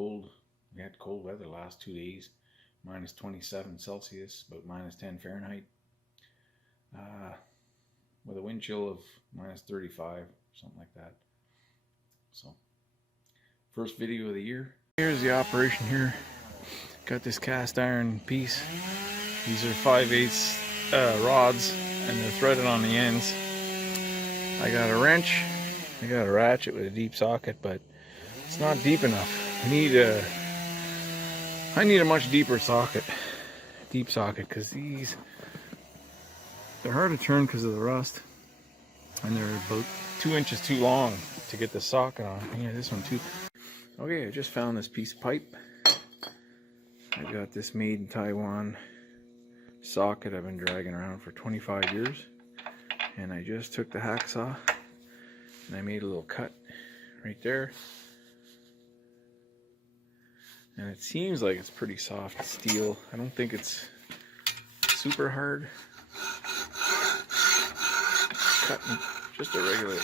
cold. We had cold weather the last 2 days. Minus 27 Celsius, about minus 10 Fahrenheit. With a wind chill of minus 35, something like that. So, first video of the year. Here's the operation here. Got this cast iron piece. These are 5/8 rods, and they're threaded on the ends. I got a wrench. I got a ratchet with a deep socket, but it's not deep enough. I need a much deeper socket. Deep socket, because they're hard to turn because of the rust, and they're about 2 inches too long to get the socket on. Yeah, this one too. Okay, I just found this piece of pipe. I got this made in Taiwan socket I've been dragging around for 25 years, and I just took the hacksaw and I made a little cut right there, and it seems like it's pretty soft steel. I don't think it's super hard. Cutting just a regular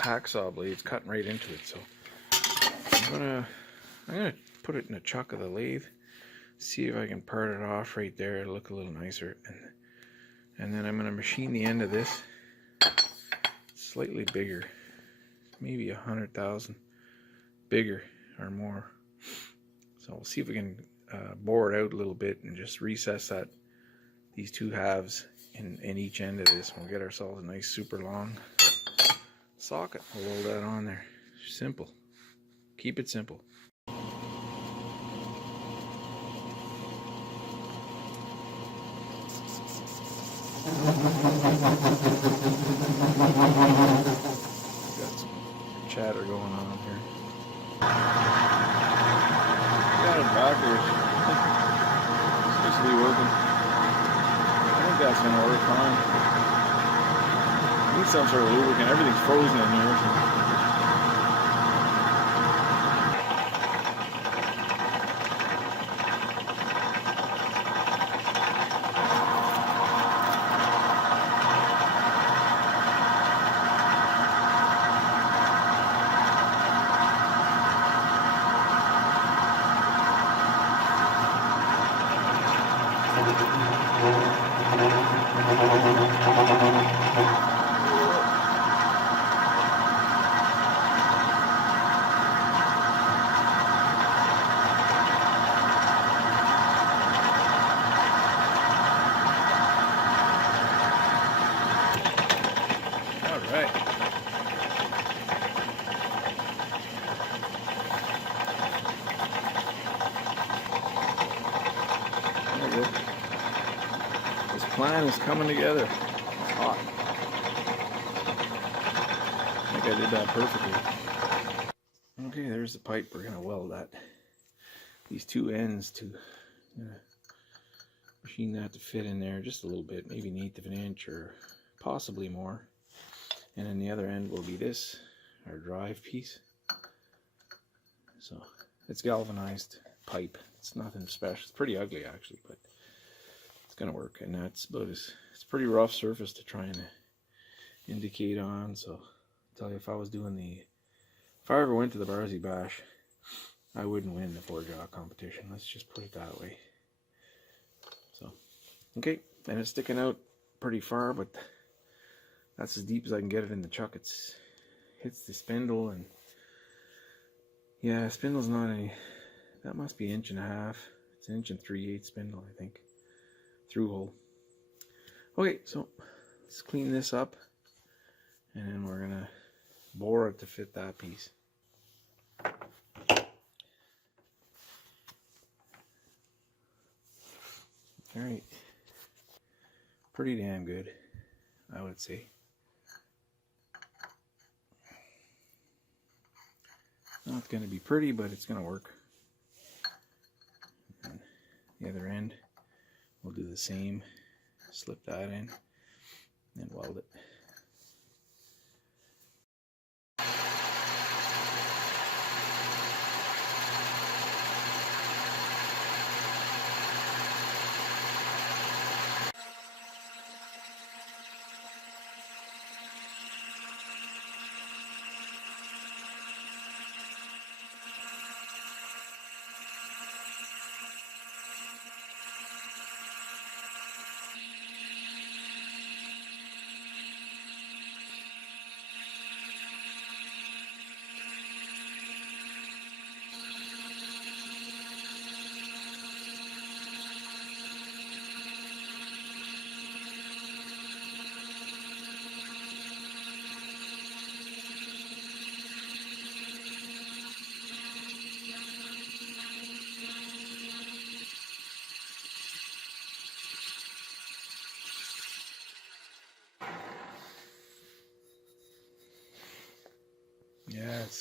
hacksaw blade. It's cutting right into it, so I'm gonna put it in a chuck of the lathe, see if I can part it off right there. It'll look a little nicer, and then I'm gonna machine the end of this slightly bigger, maybe 100,000 bigger or more. So we'll see if we can bore it out a little bit and just recess these two halves in each end of this. We'll get ourselves a nice super long socket. We'll roll that on there. Simple. Keep it simple. Got some chatter going on here. Got it backwards. It's supposed to be working. I think that's gonna work fine. I need some sort of lubricant. Everything's frozen in here. So. Alright. There we go. This plan is coming together. It's hot. I think I did that perfectly. Okay, there's the pipe. We're gonna weld these two ends to machine that to fit in there just a little bit, maybe 1/8 of an inch or possibly more. And then the other end will be this, our drive piece. So it's galvanized pipe. It's nothing special. It's pretty ugly actually, but it's gonna work. And that's about it's a pretty rough surface to try and indicate on. So I'll tell you, if I ever went to the Barzy Bash, I wouldn't win the 4-jaw competition. Let's just put it that way. So okay, and it's sticking out pretty far, but that's as deep as I can get it in the chuck. It's hits the spindle, and yeah, spindle's not any. That must be 1.5 inches. It's 1 3/8 spindle, I think. Through hole. Okay, so let's clean this up, and then we're gonna bore it to fit that piece. All right, pretty damn good, I would say. Not going to be pretty, but it's going to work. And the other end, we'll do the same. Slip that in and weld it.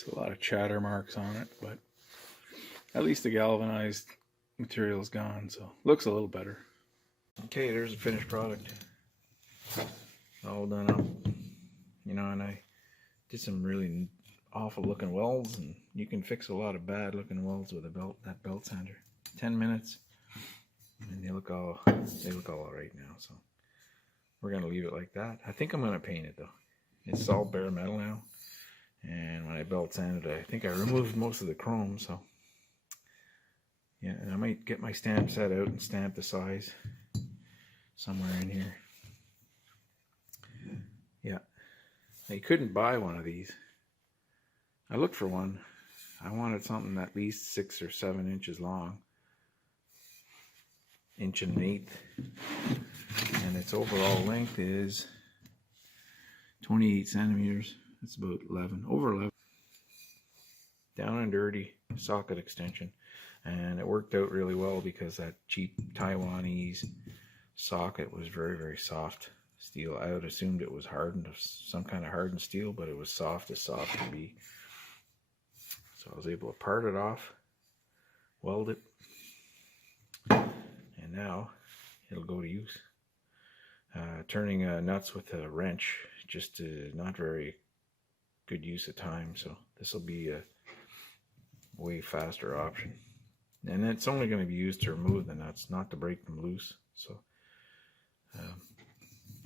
It's a lot of chatter marks on it, but at least the galvanized material is gone, so looks a little better. Okay, there's the finished product. All done up. You know, and I did some really awful looking welds, and you can fix a lot of bad looking welds with that belt sander. 10 minutes, and they look all right now. So we're gonna leave it like that. I think I'm gonna paint it though. It's all bare metal now, and when I belt sanded it, I think I removed most of the chrome. So yeah, and I might get my stamp set out and stamp the size somewhere in here. Yeah, you couldn't buy one of these. I looked for one. I wanted something at least 6 or 7 inches long, 1.125 inches, and its overall length is 28 centimeters. That's about 11, over 11. Down and dirty socket extension, and it worked out really well because that cheap Taiwanese socket was very, very soft steel. I would assumed it was hardened, some kind of hardened steel, but it was soft as soft can be. So I was able to part it off, weld it, and now it'll go to use. Turning nuts with a wrench, just not very good use of time, so this will be a way faster option. And it's only going to be used to remove the nuts, not to break them loose. So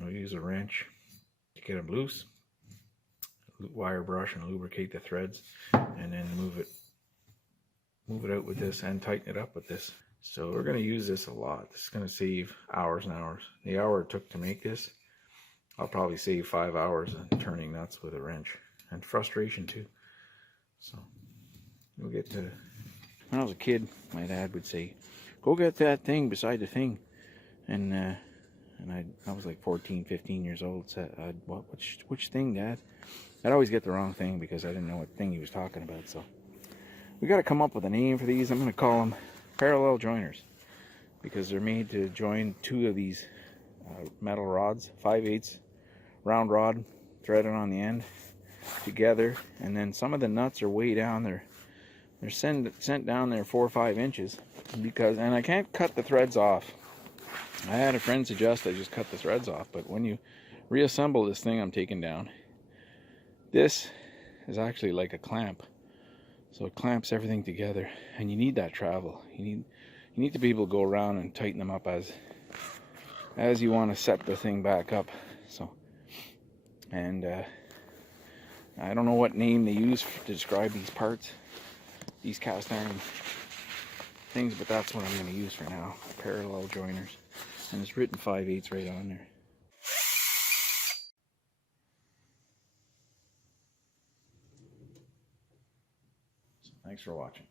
I'll use a wrench to get them loose, wire brush and lubricate the threads, and then move it out with this and tighten it up with this. So we're going to use this a lot. This is going to save hours and hours. The hour it took to make this, I'll probably save 5 hours on turning nuts with a wrench, and frustration too. So we'll get to. When I was a kid, my dad would say, "Go get that thing beside the thing," and I was like 14, 15 years old. So which thing, Dad? I'd always get the wrong thing because I didn't know what thing he was talking about. So we got to come up with a name for these. I'm going to call them parallel joiners because they're made to join 2 of these metal rods, 5/8 round rod threaded on the end together, and then some of the nuts are way down there. They're sent down there 4 or 5 inches and I can't cut the threads off. I had a friend suggest I just cut the threads off, but when you reassemble this thing I'm taking down, this is actually like a clamp. So it clamps everything together, and you need that travel. You need to be able to go around and tighten them up as you want to set the thing back up. So, and I don't know what name they use to describe these parts, these cast iron things, but that's what I'm going to use for now. Parallel joiners, and it's written 5/8 right on there. So thanks for watching.